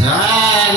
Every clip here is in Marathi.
झाल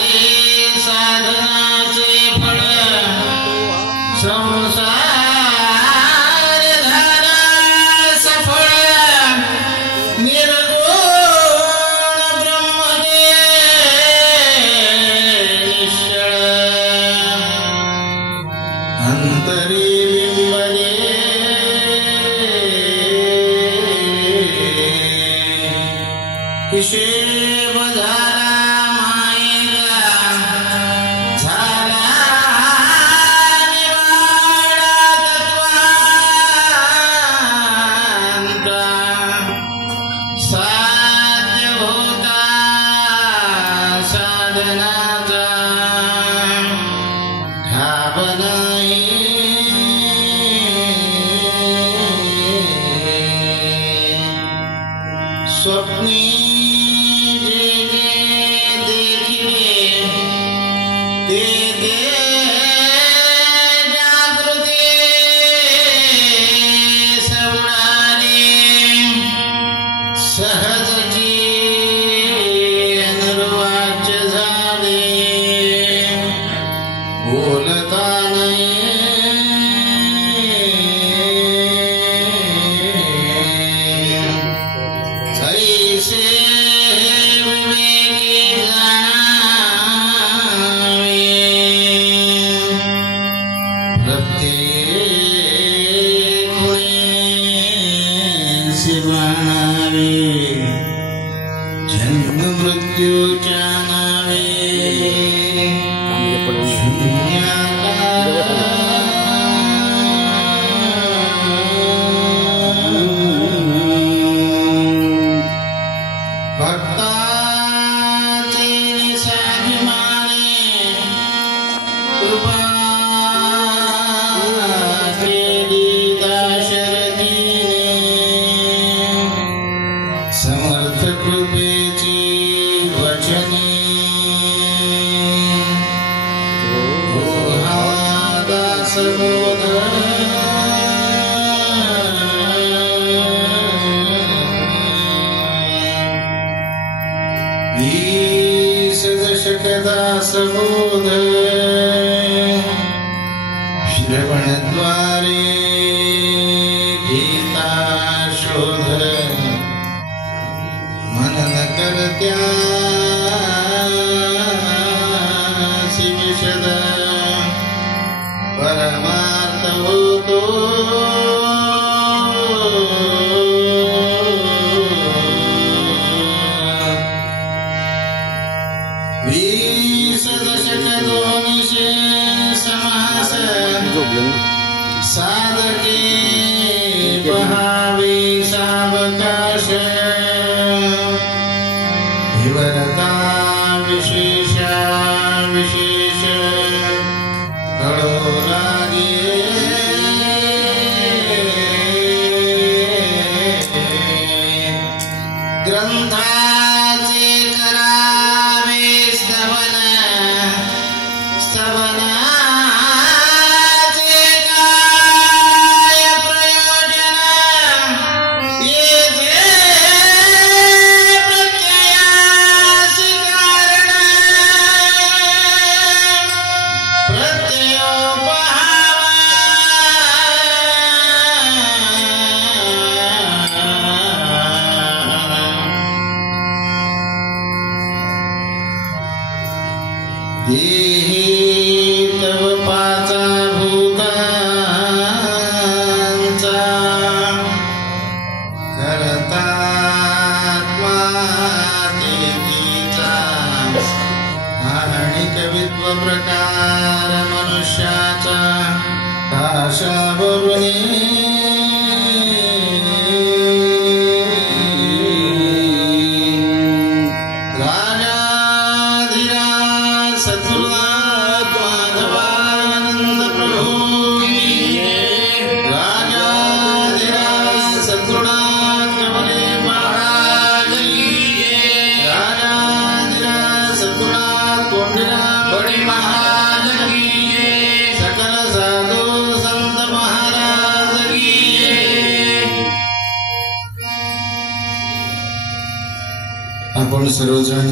आपण सर्वजण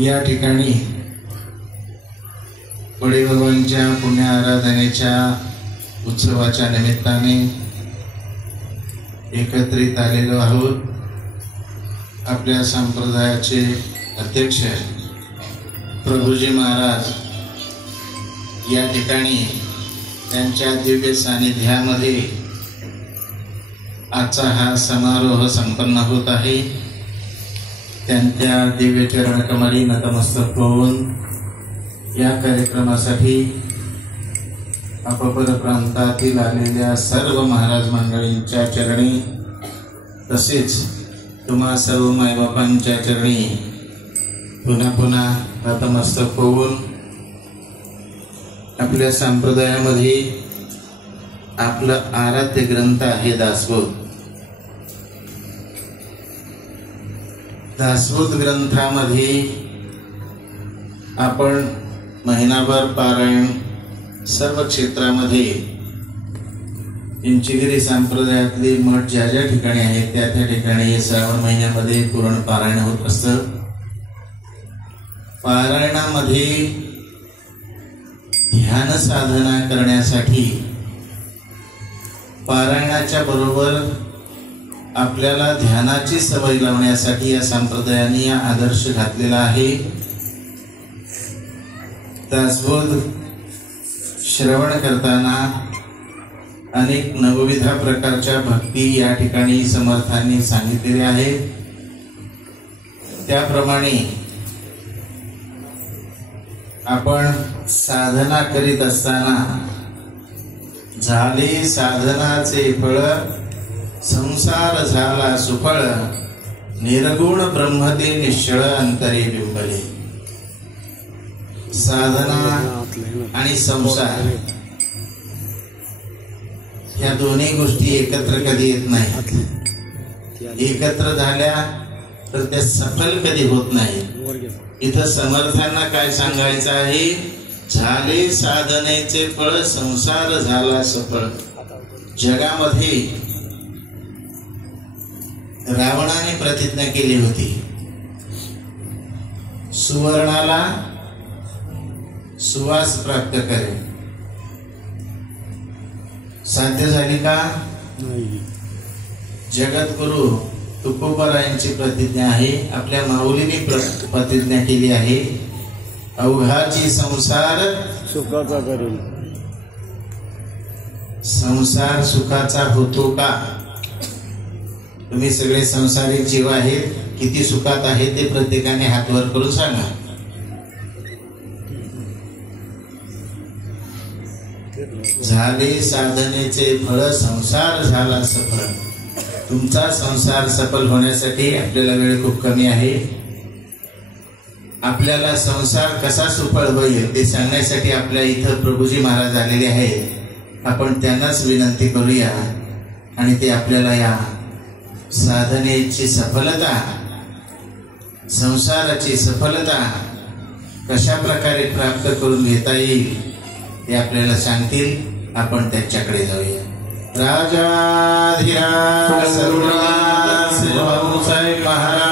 या ठिकाणी बडेबाबांच्या पुण्य आराधनेच्या उत्सवाच्या निमित्ताने एकत्रित आलेलो आहोत। आपल्या संप्रदायाचे अध्यक्ष प्रभुजी महाराज या ठिकाणी त्यांच्या दिव्य सानिध्यामध्ये आजचा हा समारोह संपन्न होत आहे। त्यांच्या दिव्य चरण कमली नतमस्तक होऊन या कार्यक्रमासाठी आपापल्या प्रांतातील आलेल्या सर्व महाराज मंडळींच्या चरणी तसेच तुम्हा सर्व मायबापांच्या चरणी पुन्हा पुन्हा नतमस्तक होऊन आपल्या संप्रदायामध्ये आपलं आराध्य ग्रंथ आहे दासबोध। दासबोध ग्रंथामध्ये आपण महिनाभर पारायण सर्व क्षेत्रामध्ये इंचगिरी संप्रदायातले मठ ज्या ज्या ठिकाणी आहेत त्या त्या ठिकाणी श्रावण महिन्यामध्ये पूर्ण पारायण होत असतं। पारायणामध्ये ध्यान साधना करण्यासाठी पारायणाच्या बरोबर आपल्याला ध्यानाची सवय लावण्यासाठी या संप्रदायाने आदर्श घातलेला आहे। दासबोध श्रवण करताना अनेक नवविधा प्रकारच्या भक्ती या ठिकाणी समर्थांनी सांगितलेल्या आहेत। त्याप्रमाणे आपण साधना करीत असताना झाले साधनाचे फळ संसार झाला सुफळ निर्गुण ब्रह्मते निश्चळ अंतरे बिंबले। साधना आणि संसार या दोन्ही गोष्टी एकत्र कधी येत नाही। एकत्र झाल्या तर त्या सफल कधी होत नाही। इथं समर्थांना काय सांगायचं आहे? झाले साधनेचे फळ संसार झाला सफळ। जगामध्ये रावणाने प्रतिज्ञा केली होती सुवर्णाला सुवास प्राप्त करे, साध्य झाली का? जगद्गुरु तुकोबारायांची प्रतिज्ञा आहे, आपल्या माऊलीने प्रतिज्ञा केली आहे, अवघाची संसार सुखाचा करेल। संसार सुखाचा होतो का? तुम्ही सगळे संसारिक जीव आहेत, किती सुखात आहेत ते प्रत्येकाने हात वर करून सांगा। झाले साधनेचे फळ संसार झाला सफळ। तुमचा संसार सफल होण्यासाठी आपल्याला वेळ खूप कमी आहे। आपल्याला संसार कसा सुफळ होईल ते सांगण्यासाठी आपल्या इथं प्रभुजी महाराज आलेले आहेत। आपण त्यांनाच विनंती करूया आणि ते आपल्याला या साधनेची सफलता, संसाराची सफलता कशा प्रकारे प्राप्त करून घेता येईल ते आपल्याला सांगतील। आपण त्यांच्याकडे जाऊया। राजाधिराज सर्वनाथ भाऊसाहेब महाराज